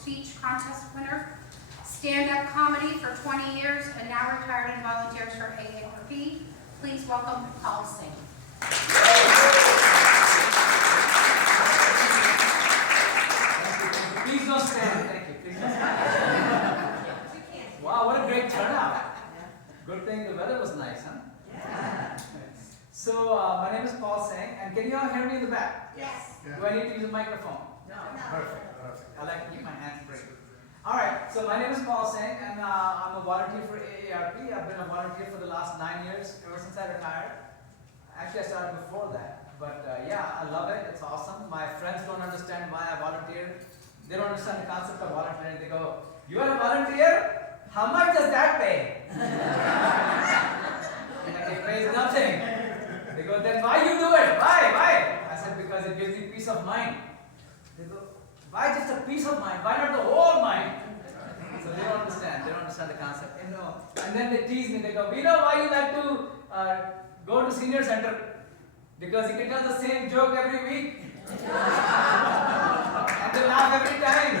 speech contest winner, stand-up comedy for 20 years, and now retired and volunteers for AARP. Please welcome Paul Singh. Please don't stand. Thank you. Please don't stand. Wow, what a great turnout. Good thing the weather was nice, huh? Yeah. So, my name is Paul Singh, and can you all hear me in the back? Yes. Do I need to use a microphone? No. Perfect. I like to keep my hands free. Alright, so my name is Paul Singh, and I'm a volunteer for AARP. I've been a volunteer for the last 9 years, ever since I retired. Actually, I started before that. But yeah, I love it. It's awesome. My friends don't understand why I volunteer. They don't understand the concept of volunteering. They go, "You are a volunteer? How much does that pay?" And it pays nothing. They go, "Then why you do it? Why? I said, "Because it gives me peace of mind." They go, "Why just a piece of mind? Why not the whole mind?" So they don't understand. They don't understand the concept. And then they tease me. They go, "We know why you like to go to senior center, because you can tell the same joke every week." And they laugh every time.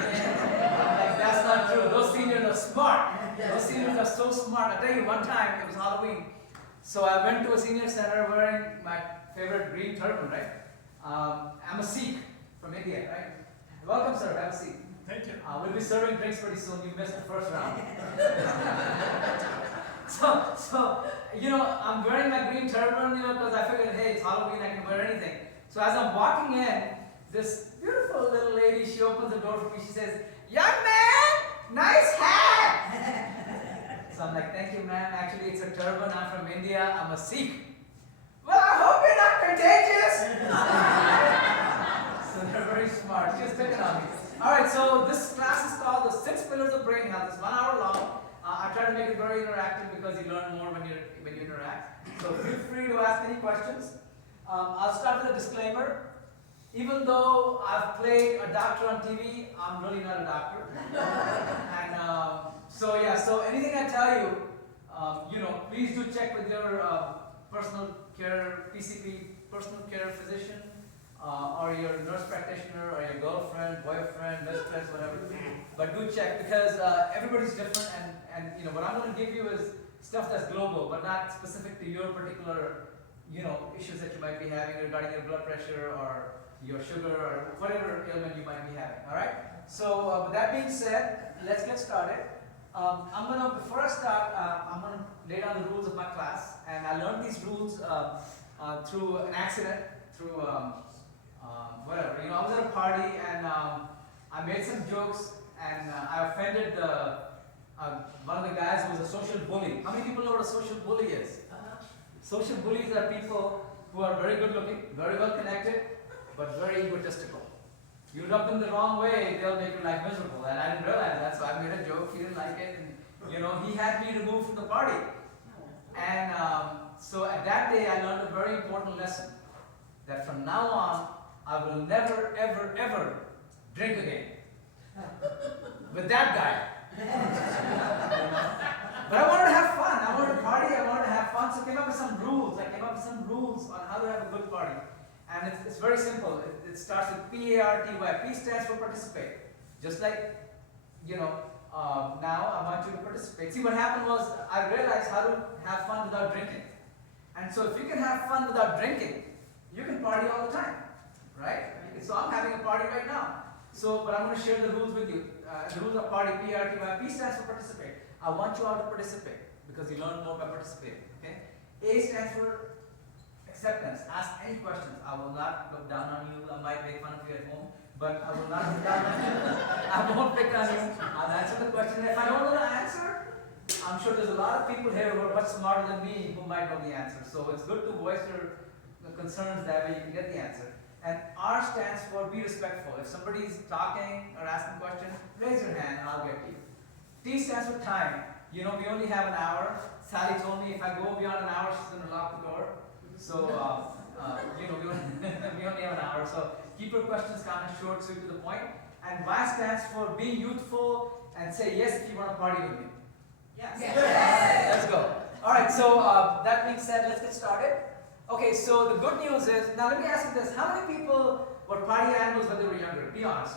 I'm like, that's not true. Those seniors are smart. Those seniors are so smart. I tell you, one time, it was Halloween. So I went to a senior center wearing my favorite green turban, right? I'm a Sikh from India, right? Welcome, sir. Have a seat. Thank you. We'll be serving drinks pretty soon. You missed the first round. So, I'm wearing my green turban, because I figured, hey, it's Halloween, I can wear anything. So as I'm walking in, this beautiful little lady, she opens the door for me. She says, "Young man, nice hat." So I'm like, "Thank you, ma'am. Actually, it's a turban. I'm from India. I'm a Sikh." "Well, I hope you're not contagious." So they're very smart. She's picking on me. All right, so this class is called the 6 Pillars of Brain Health. It's 1 hour long. I try to make it very interactive because you learn more when you interact. So feel free to ask any questions. I'll start with a disclaimer. Even though I've played a doctor on TV, I'm really not a doctor. And so anything I tell you, please do check with your personal care PCP, personal care physician, or your nurse practitioner, or your girlfriend, boyfriend, mistress, whatever. But do check, because everybody's different, and what I'm going to give you is stuff that's global, but not specific to your particular, issues that you might be having regarding your blood pressure or your sugar or whatever ailment you might be having. All right. So with that being said, let's get started. Before I start, I'm gonna lay down the rules of my class, and I learned these rules through an accident, through whatever. I was at a party and I made some jokes, and I offended one of the guys who was a social bully. How many people know what a social bully is? Social bullies are people who are very good looking, very well connected, but very egotistical. You rub them the wrong way, they'll make your life miserable. And I didn't realize that, so I made a joke. He didn't like it, and he had me removed from the party. And so at that day, I learned a very important lesson, that from now on, I will never, ever, ever drink again with that guy. But I wanted to have fun. I wanted to party. I wanted to have fun. So I came up with some rules. on how to have a good party. And it's very simple. It starts with P-A-R-T-Y. P stands for participate. Just like, now I want you to participate. See, what happened was I realized how to have fun without drinking. And so if you can have fun without drinking, you can party all the time, right? So I'm having a party right now. But I'm going to share the rules with you. The rules of party, P-A-R-T-Y. P stands for participate. I want you all to participate because you learn more by participating, okay? A stands for acceptance. Ask any questions. I will not look down on you. I might make fun of you at home, but I will not look down on you. I won't pick on you. I'll answer the question. If I don't know the answer, I'm sure there's a lot of people here who are much smarter than me who might know the answer. So it's good to voice your concerns, that way you can get the answer. And R stands for be respectful. If somebody's talking or asking questions, raise your hand and I'll get to you. T stands for time. We only have an hour. Sally told me if I go beyond an hour, she's going to lock the door. So, we only have an hour. So keep your questions kind of short, sweet to the point. And Y stands for be youthful and say yes if you want to party with me. Yes. Let's go. All right. So that being said, let's get started. Okay. So the good news is, now let me ask you this: how many people were party animals when they were younger? Be honest.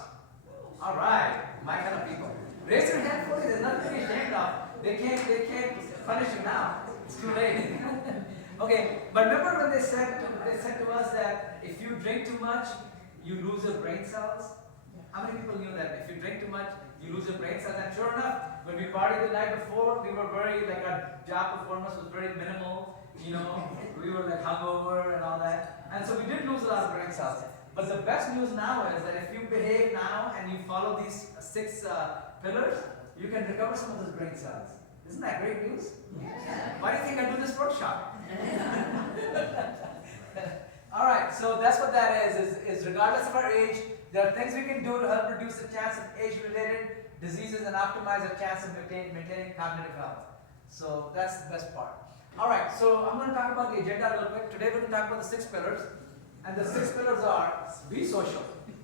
All right, my kind of people. Raise your hand for me. There's nothing to be ashamed of. They can't punish you now. It's too late. Okay, but remember when they said to us that if you drink too much, you lose your brain cells? How many people knew that? If you drink too much, you lose your brain cells. And sure enough, when we partied the night before, we were very, like, our job performance was very minimal. You know, we were like hungover and all that. And so we did lose a lot of brain cells. But the best news now is that if you behave now and you follow these 6 pillars, you can recover some of those brain cells. Isn't that great news? Yeah. Why do you think I do this workshop? All right, so that's what that is regardless of our age, there are things we can do to help reduce the chance of age-related diseases and optimize our chance of maintaining cognitive health. So that's the best part. All right, so I'm going to talk about the agenda a little quick. Today we're going to talk about the 6 pillars. And the 6 pillars are: be social.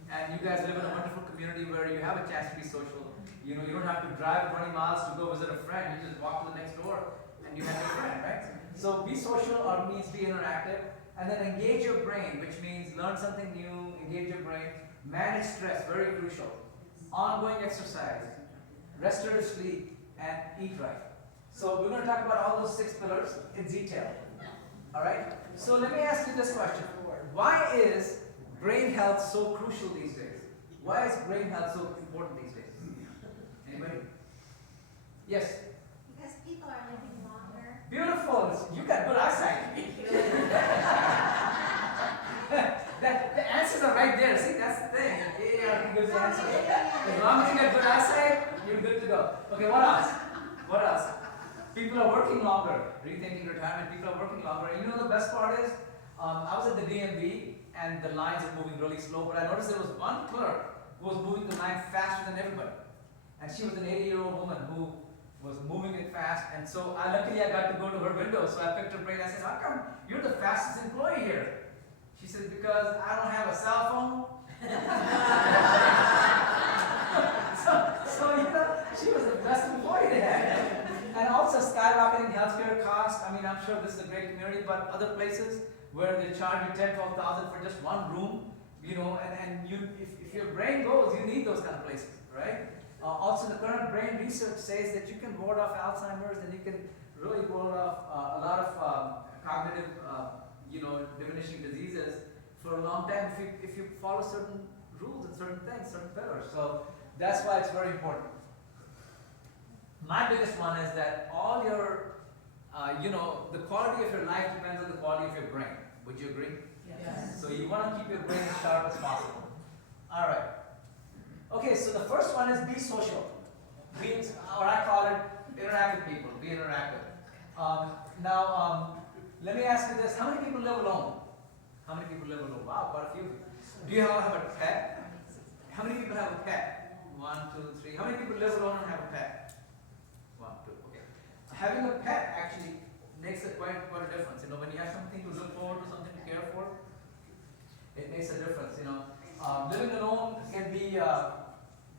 And you guys live in a wonderful community where you have a chance to be social. You know, you don't have to drive 20 miles to go visit a friend. You just walk to the next door and you have a friend, right? So be social or means be interactive. And then engage your brain, which means learn something new, engage your brain. Manage stress, very crucial. Ongoing exercise, restorative sleep, and eat right. So we're going to talk about all those 6 pillars in detail. All right? So let me ask you this question. Why is brain health so crucial these days? Why is brain health so important these days? Anybody? Yes? Because people are living longer. Beautiful. You got good eyesight. The answers are right there. See, that's the thing. Yeah, gives the answer. As long as you got good eyesight, you're good to go. Okay, what else? What else? People are working longer. Rethinking retirement. People are working longer. And you know the best part is, I was at the DMV and the lines are moving really slow, but I noticed there was one clerk who was moving the line faster than everybody. And she was an 80-year-old woman who was moving it fast, and so luckily I got to go to her window, so I picked her brain. I said, how come you're the fastest employee here? She said, because I don't have a cell phone. so you know, she was the best employee they had. And also skyrocketing healthcare costs. I mean, I'm sure this is a great community, but other places where they charge you $10,000, $12,000 for just one room, you know, and you, if your brain goes, you need those kind of places, right? Also, the current brain research says that you can ward off Alzheimer's and you can really ward off a lot of cognitive, you know, diminishing diseases for a long time if you follow certain rules and certain things, certain pillars. So that's why it's very important. My biggest one is that all your, you know, the quality of your life depends on the quality of your brain. Would you agree? Yes. So you want to keep your brain as sharp as possible. All right. Okay, so the first one is be social. Be, or I call it interactive people. Be interactive. Now, let me ask you this. How many people live alone? How many people live alone? Wow, quite a few. Do you all have a pet? How many people have a pet? 1, 2, 3. How many people live alone and have a pet? 1, 2. Okay. Having a pet actually makes quite a difference. You know, when you have something to look forward to, something to care for, it makes a difference. You know, living alone can be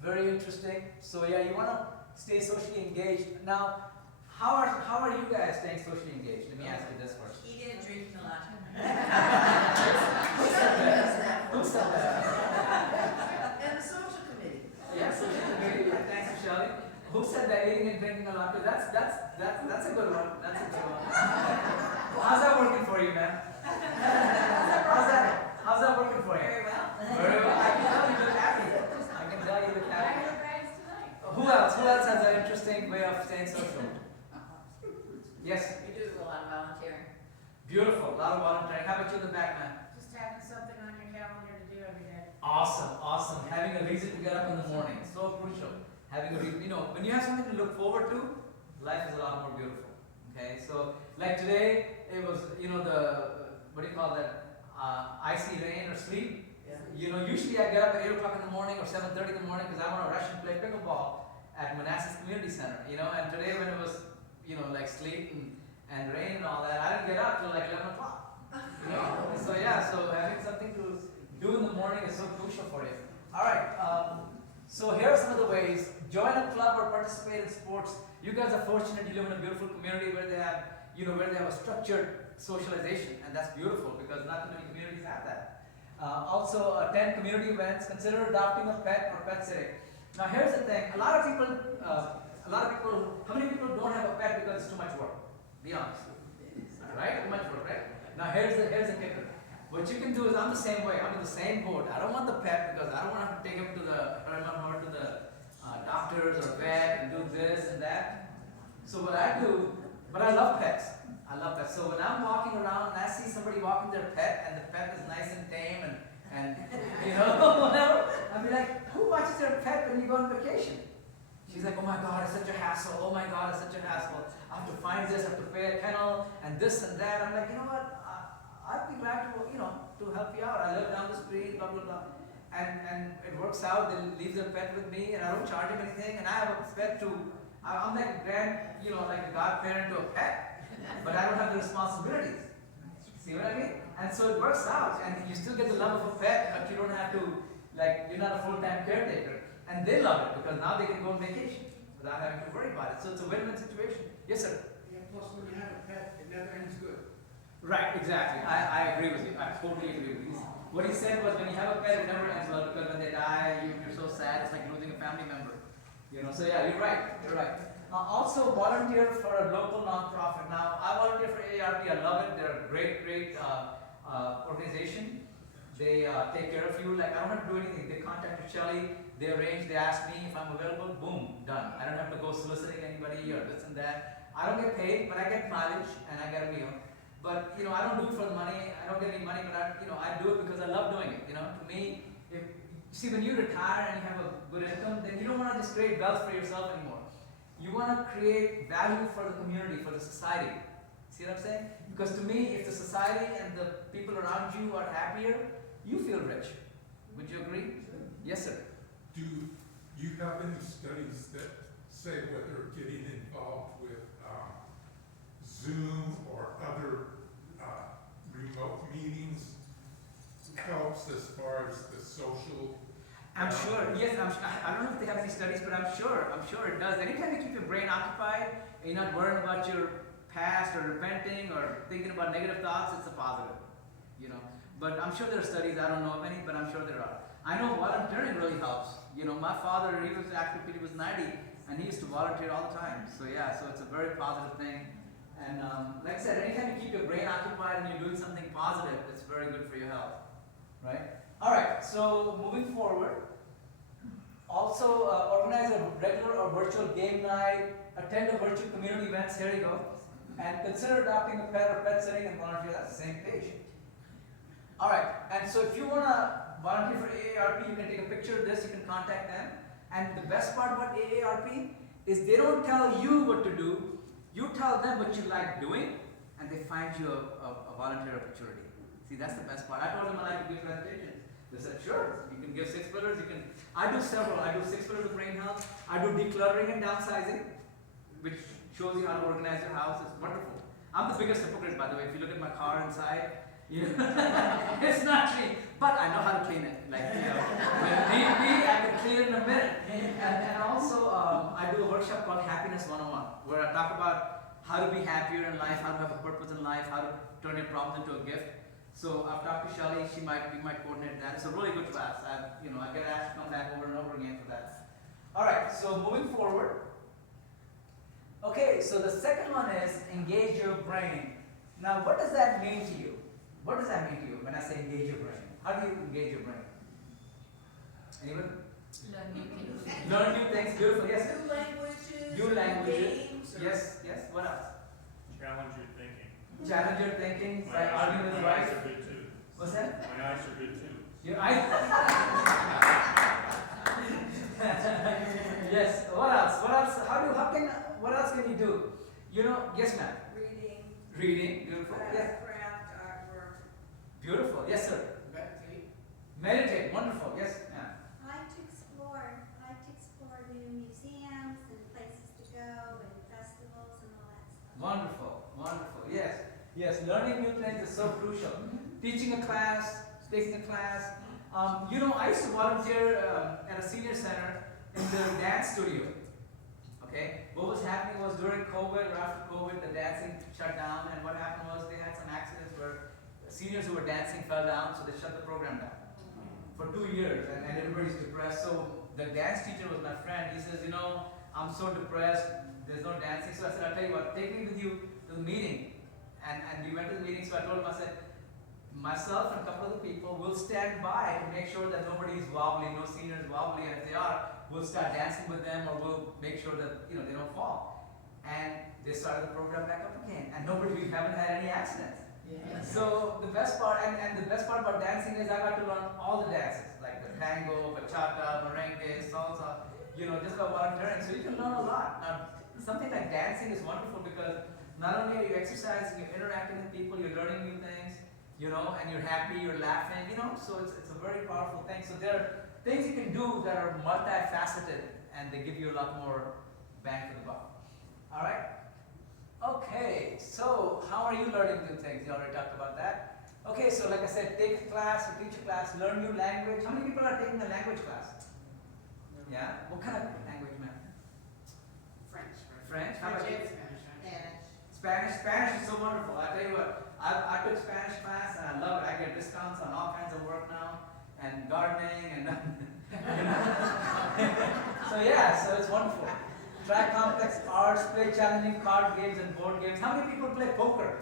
very interesting. So yeah, you want to stay socially engaged. Now, how are you guys staying socially engaged? Let me ask you this first. Eating and drinking a lot. Who said that? Who said that? And the social committee. Yes, social committee. Thanks, Shelley. Who said that eating and drinking a lot? That's a good one. That's a good one. How's that working for you, man? How's that working for you? Very well. Very well. I can tell you look happy. I can tell you look happy. Who else? Who else has an interesting way of staying social? Yes. We do a lot of volunteering. Beautiful. A lot of volunteering. How about you in the back, man? Just having something on your calendar to do every day. Awesome. Awesome. Having a reason to get up in the morning. So crucial. Having a reason. You know, when you have something to look forward to, life is a lot more beautiful. Okay. So, like today, it was, you know, what do you call that? Icy rain or sleet. Yeah. You know, usually I get up at 8 o'clock in the morning or 7:30 in the morning because I want to rush and play pickleball at Manassas Community Center. You know, and today when it was, you know, like sleet and rain and all that, I didn't get up till like 11 o'clock. You know? So yeah, so having something to do in the morning is so crucial for you. All right. So here are some of the ways. Join a club or participate in sports. You guys are fortunate. You live in a beautiful community where they have, you know, where they have a structured socialization, and that's beautiful because not too many communities have that. Also, attend community events. Consider adopting a pet or pet sitting. Now here's the thing, a lot of people, how many people don't have a pet because it's too much work? Be honest. Right? Too much work, right? Now here's the kicker. What you can do is, I'm the same way, I'm in the same boat. I don't want the pet because I don't want to have to take him to the doctors or vet and do this and that. So what I do, but I love pets. I love pets. So when I'm walking around and I see somebody walking their pet and the pet is nice and tame and you know, whatever, I'll be like, who watches their pet when you go on vacation? She's like, oh my God, it's such a hassle. Oh my God, it's such a hassle. I have to find this, I have to pay a kennel and this and that. I'm like, you know what? I'd be glad to, to help you out. I live down the street, blah, blah, blah. And it works out. They leave their pet with me and I don't charge them anything. And I have a pet too. I'm like a like a godparent to a pet, but I don't have the responsibilities. See what I mean? And so it works out, and you still get the love of a pet, but you don't have to, you're not a full-time caretaker. And they love it because now they can go on vacation without having to worry about it. So it's a win-win situation. Yes, sir? Yeah, plus when you have a pet, it never ends good. Right, exactly. I agree with you. I totally agree with you. What he said was, when you have a pet, it never ends well because when they die, you're so sad. It's like losing a family member. So yeah, you're right. You're right. Also volunteer for a local nonprofit. Now, I volunteer for AARP. I love it. They're a great organization. They take care of you. Like, I don't have to do anything. They contacted Shelly. They arrange. They ask me if I'm available. Boom, done. I don't have to go soliciting anybody or this and that. I don't get paid, but I get mileage and I get a meal. But I don't do it for the money. I don't get any money, but I do it because I love doing it. To me, when you retire and you have a good income, then you don't want to just create wealth for yourself anymore. You want to create value for the community, for the society. See what I'm saying? Because to me, if the society and the people around you are happier, you feel rich. Would you agree? Yes, sir. Do you have any studies that say whether getting involved with Zoom or other remote meetings helps as far as the social? I'm sure, yes, I don't know if they have any studies, but I'm sure it does. Anytime you keep your brain occupied and you're not worrying about your past or repenting or thinking about negative thoughts, it's a positive, But I'm sure there are studies, I don't know of any, but I'm sure there are. I know volunteering really helps. My father, he was active till he was 90, and he used to volunteer all the time. So yeah, so it's a very positive thing. And like I said, anytime you keep your brain occupied and you're doing something positive, it's very good for your health, right? All right, so moving forward, also organize a regular or virtual game night, attend a virtual community events, here you go, and consider adopting a pet or pet sitting and volunteer. That's the same page. All right, and so if you want to volunteer for AARP, you can take a picture of this, you can contact them. And the best part about AARP is they don't tell you what to do, you tell them what you like doing, and they find you a volunteer opportunity. See, that's the best part. I told them I like to give presentations. They said, sure, you can give 6 pillars, I do several. I do 6 pillars of brain health. I do decluttering and downsizing, which shows you how to organize your house. It's wonderful. I'm the biggest hypocrite, by the way. If you look at my car inside, it's not clean, but I know how to clean it. When need be, I can clean it in a minute. And also, I do a workshop called Happiness 101, where I talk about how to be happier in life, how to have a purpose in life, how to turn your problems into a gift. So I've talked to Shelly, we might coordinate that. It's a really good class. I get asked to come back over and over again for that. All right, so moving forward. Okay, so the second one is engage your brain. Now, what does that mean to you? What does that mean to you when I say engage your brain? How do you engage your brain? Anyone? Learn new things. Learn new things. Beautiful. Yes. New languages. New languages. Games. Yes. Yes. What else? Challenge your thinking. Challenge your thinking by My arguing with eyes wife. are good too. What's that? My eyes are good too. Your eyes. Yes. What else? What else? What else can you do? Yes, ma'am. Reading. Reading. Beautiful. Yes. Craft, artwork. Beautiful. Yes, sir. Meditate. Meditate. Wonderful. Yes, ma'am. I like to explore new museums and places to go and festivals and all that stuff. Wonderful. Wonderful. Yes. Yes. Learning new things is so crucial. Teaching a class, taking a class. I used to volunteer at a senior center in the dance studio. Okay? What was happening was during COVID or after COVID, the dancing shut down, and what happened was they had some accidents where seniors who were dancing fell down, so they shut the program down for 2 years, and everybody's depressed. So the dance teacher was my friend. He says, you know, I'm so depressed, there's no dancing. So I said, I'll tell you what, take me with you to the meeting. And we went to the meeting, so I told him, I said, myself and a couple other people will stand by to make sure that nobody's wobbly, no seniors wobbly, and if they are, we'll start dancing with them or we'll make sure that, you know, they don't fall. And they started the program back up again, and we haven't had any accidents. So the best part, and the best part about dancing is I got to learn all the dances, like the tango, bachata, merengue, salsa, you know, just by volunteering. So you can learn a lot. Now, something like dancing is wonderful because not only are you exercising, you're interacting with people, you're learning new things, you know, and you're happy, you're laughing, you know, so it's a very powerful thing. So there are things you can do that are multifaceted and they give you a lot more bang for the buck. All right? Okay, so how are you learning new things? You already talked about that. Okay, so like I said, take a class or teach a class, learn new language. How many people are taking a language class? Yeah? What kind of language, man? French. French? How about you? Spanish. Spanish is so wonderful. I tell you what, I took Spanish class and I love it. I get discounts on all kinds of work now, and gardening and so yeah, so it's wonderful. Try complex arts, play challenging card games and board games. How many people play poker?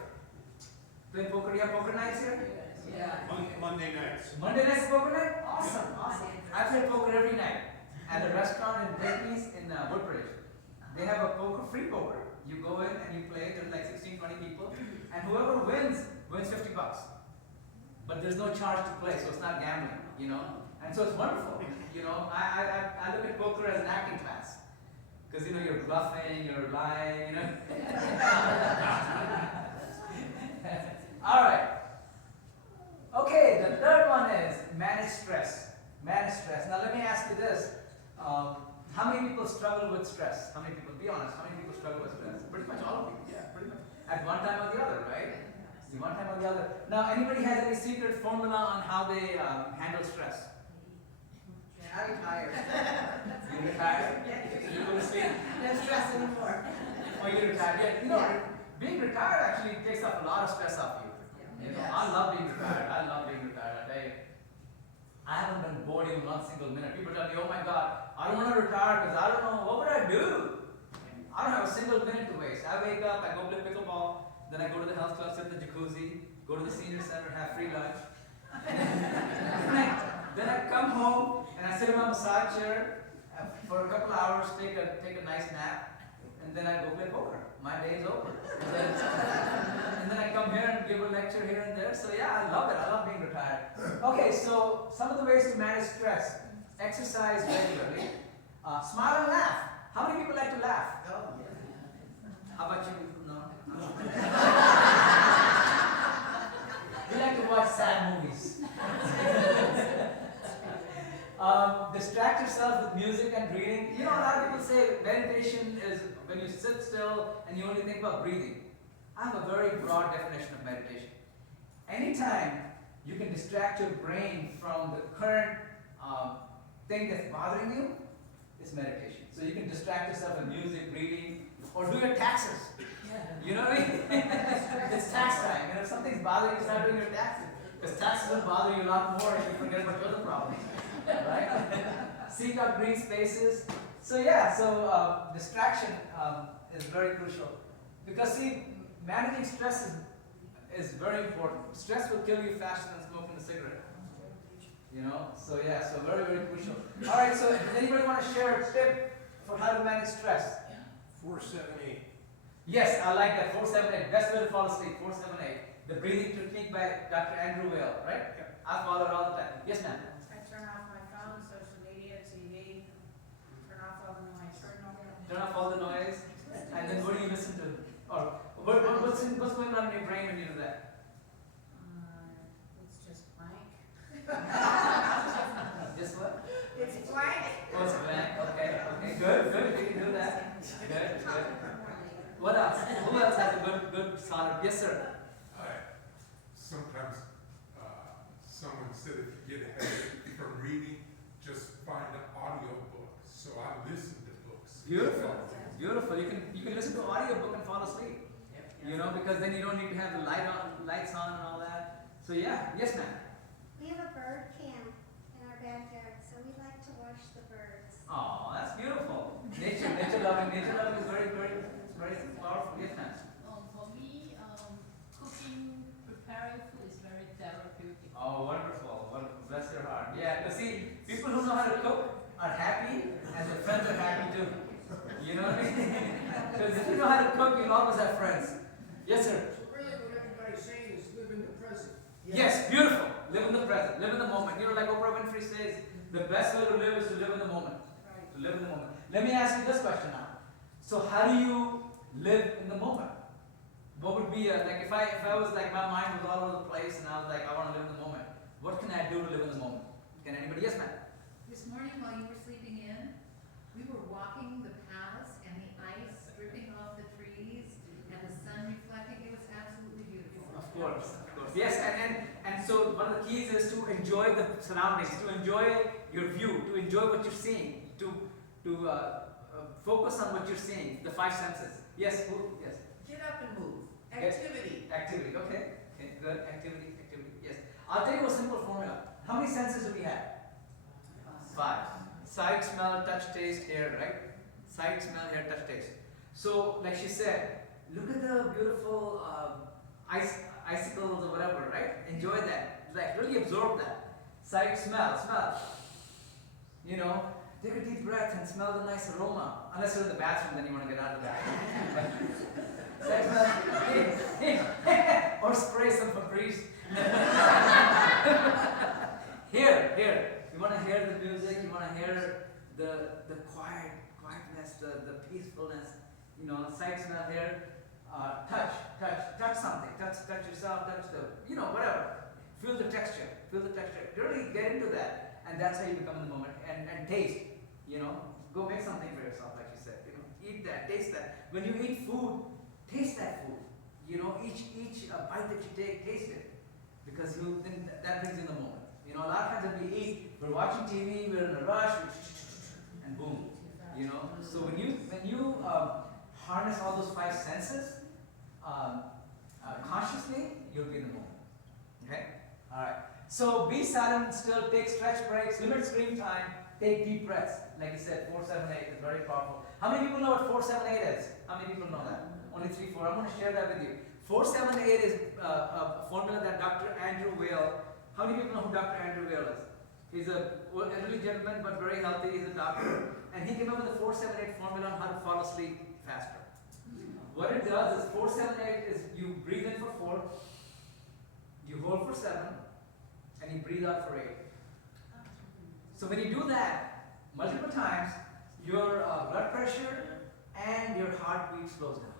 Play poker? You have poker nights here? Yeah. Monday nights. Monday night's poker night? Awesome, awesome. I play poker every night at a restaurant in Brittany's in Woodbridge. They have a free poker. You go in and you play, there's like 16, 20 people, and whoever wins $50. But there's no charge to play, so it's not gambling, you know? And so it's wonderful, you know? I look at poker as an acting class. Because, you know, you're bluffing, you're lying, you know? All right. Okay, the third one is manage stress. Manage stress. Now let me ask you this. How many people struggle with stress? How many people, be honest, how many people struggle with stress? Pretty much all of you, yeah, pretty much. At one time or the other, right? One time or the other. Now, anybody has any secret formula on how they handle stress? I retired. You retired? You go to sleep? No stress anymore. Or you retired? Yeah, you know, being retired actually takes off a lot of stress off you. You know, I love being retired. I love being retired. I tell you, I haven't been bored even one single minute. People tell me, oh my God, I don't want to retire because I don't know, what would I do? I don't have a single minute to waste. I wake up, I go play pickleball, then I go to the health club, sit in the jacuzzi, go to the senior center, have free lunch. Then I come home and I sit in my massage chair for a couple hours, take a nice nap, and then I go play poker. My day is over. And then I come here and give a lecture here and there. So yeah, I love it. I love being retired. Okay, so some of the ways to manage stress: exercise regularly, smile and laugh. How many people like to laugh? How about you? No. We like to watch sad movies. Distract yourself with music and reading. You know, a lot of people say meditation is when you sit still and you only think about breathing. I have a very broad definition of meditation. Anytime you can distract your brain from the current thing that's bothering you, is meditation. So you can distract yourself with music, reading, or do your taxes. You know what I mean? It's tax time. You know, if something's bothering you, start doing your taxes. Because taxes will bother you a lot more if you forget about your other problems. Right? Seek out green spaces. So yeah, so distraction is very crucial. Because see, managing stress is very important. Stress will kill you faster than smoking a cigarette. You know? So yeah, so very, very crucial. Alright, so does anybody want to share a tip for how to manage stress? 478. Yes, I like that. 478. Best way to fall asleep. 478. The breathing technique by Dr. Andrew Weil, right? I follow it all the time. Yes, ma'am. I turn off my phone, social media, TV, turn off all the noise. Turn off all the noise. And then what do you listen to? Or what's going on in your brain when you do that? It's just blank. Just what? It's blank. Oh, it's blank. Okay. Good. You can do that. Good. What else? Who else has a good solid? Yes, sir. Sometimes someone said if you get a headache from reading, just find an audio book. So I listen to books. Beautiful. You can listen to an audio book and fall asleep. You know, because then you don't need to have the lights on and all that. So yeah, yes, ma'am. We have a bird camp in our backyard, so we like to watch the birds. Oh, that's beautiful. Nature loving is very, very, very powerful. Yes, ma'am. For me, cooking, preparing food is very therapeutic. Oh, wonderful, wonderful. Bless your heart. Yeah, you see, people who know how to cook are happy, and their friends are happy too. You know what I mean? Because if you know how to cook, you'll always have friends. Yes, sir. So really what everybody's saying is live in the present. Yes, beautiful. Live in the present. Live in the moment. You know, like Oprah Winfrey says, the best way to live is to live in the moment. To live in the moment. Let me ask you this question now. So, how do you live in the moment? What would be like if I was like my mind was all over the place and I was like I want to live in the moment. What can I do to live in the moment? Can anybody? Yes, ma'am. This morning while you were sleeping in, we were walking the paths and the ice dripping off the trees and the sun reflecting. It was absolutely beautiful. Of course, of course. Yes, and so one of the keys is to enjoy the surroundings, to enjoy your view, to enjoy what you're seeing, to focus on what you're seeing, the five senses. Yes, who? Yes. Get up and move. Yes. Activity. Activity, okay. Okay, good. Activity, yes. I'll tell you a simple formula. How many senses do we have? Five. Sight, smell, touch, taste, hear, right? Sight, smell, hear, touch, taste. So, like she said, look at the beautiful icicles or whatever, right? Enjoy that. Like, really absorb that. Sight, smell. You know, take a deep breath and smell the nice aroma. Unless you're in the bathroom, then you want to get out of that. Sight, smell, or spray some Febreze. Here. You want to hear the music, you want to hear the quietness, the peacefulness, you know, sight, smell, hear, touch something, touch yourself, touch the, you know, whatever. Feel the texture. Really get into that, and that's how you become in the moment. And taste, you know, go make something for yourself, like you said, you know, eat that, taste that. When you eat food, taste that food. You know, each bite that you take, taste it, because you think that brings you in the moment. You know, a lot of times when we eat, we're watching TV, we're in a rush, and boom. You know, so when you harness all those five senses consciously, you'll be in the moment. Okay? All right. So be silent, still, take stretch breaks, limit screen time, take deep breaths. Like you said, 4-7-8 is very powerful. How many people know what 4-7-8 is? How many people know that? Only 3-4. I'm going to share that with you. 4-7-8 is a formula that Dr. Andrew Weil. How many people know who Dr. Andrew Weil is? He's an elderly gentleman, but very healthy. He's a doctor, and he came up with a 4-7-8 formula on how to fall asleep faster. What it does is 4-7-8 is you breathe in for 4, you hold for 7, and you breathe out for 8. So when you do that multiple times, your blood pressure and your heartbeat slows down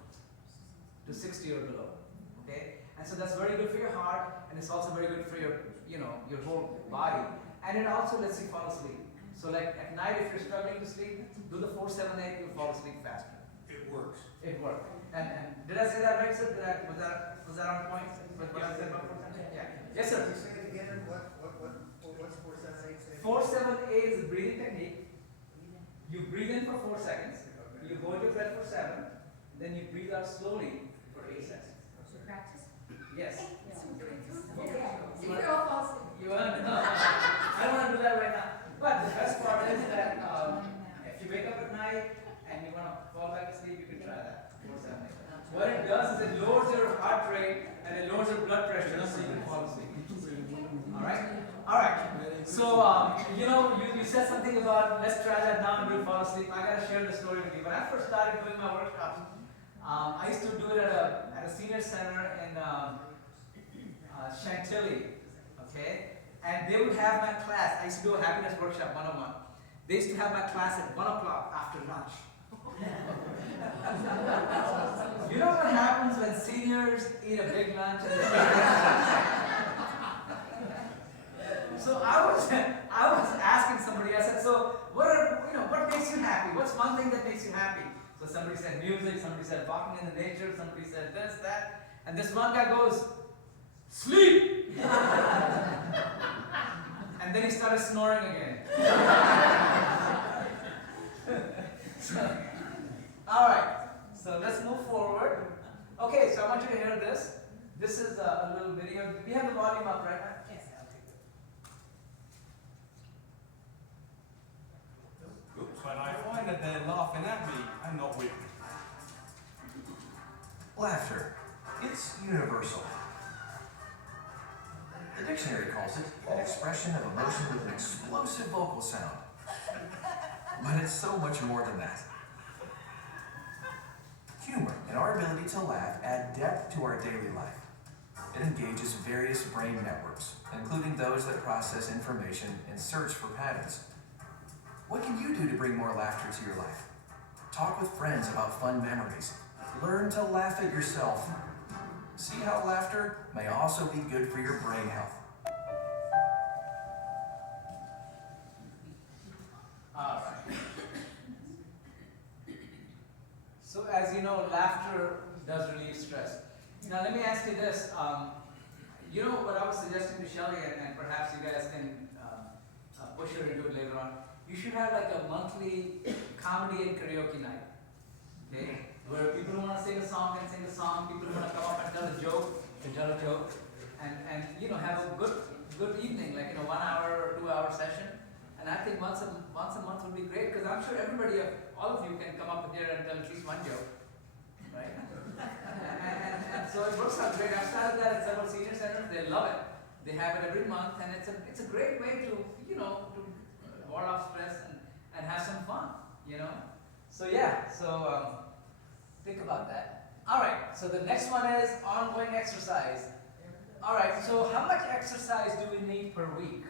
to 60 or below. Okay, and so that's very good for your heart, and it's also very good for your, you know, your whole body, and it also lets you fall asleep. So like at night, if you're struggling to sleep, do the 4-7-8, you'll fall asleep faster. It works. It worked. And did I say that right, sir? Was that on point with what I said about 4-7-8? Yeah. Yes, sir. Say it again, what's 4-7-8? 4-7-8 is a breathing technique. You breathe in for 4 seconds, you hold your breath for 7, then you breathe out slowly for 8 seconds. Practice. Yes. You will fall asleep. You want to? No, I don't want to do that right now. But the best part is that if you wake up at night and you want to fall back asleep, you can try that. 4-7-8. What it does is it lowers your heart rate and it lowers your blood pressure so you can fall asleep. All right. So you know, you said something about let's try that now and we'll fall asleep. I gotta share the story with you. When I first started doing my workshops, I used to do it at a senior center in Chantilly. Okay, and they would have my class. I used to do a happiness workshop 101. They used to have my class at 1 o'clock after lunch. You know what happens when seniors eat a big lunch? So I was asking somebody. I said, so what makes you happy? What's one thing that makes you happy? So somebody said music. Somebody said walking in the nature. Somebody said this, that, and this one guy goes, sleep. And then he started snoring again. All right, so let's move forward. Okay, so I want you to hear this. This is a little video. We have the volume up, right? Yes. Oops. that they're laughing at me and not with me. Laughter. It's universal. The dictionary calls it an expression of emotion with an explosive vocal sound. But it's so much more than that. Humor and our ability to laugh add depth to our daily life. It engages various brain networks, including those that process information and search for patterns. What can you do to bring more laughter to your life? Talk with friends about fun memories. Learn to laugh at yourself. See how laughter may also be good for your brain health. All right. So as you know, laughter does relieve stress. Now let me ask you this. You know what I was suggesting to Shelley, and perhaps you guys can push her into it later on. You should have like a monthly comedy and karaoke night, okay? Where people who want to sing a song can sing a song, people who want to come up and tell a joke can tell a joke, and you know, have a good evening, like 1 hour or 2 hour session. And I think once a month would be great, because I'm sure everybody, all of you can come up here and tell at least one joke, right? and so it works out great. I've started that at several senior centers. They love it. They have it every month, and it's a great way to to ward off stress and have some fun, So yeah, think about that. All right. So the next one is ongoing exercise. All right. So how much exercise do we need per week?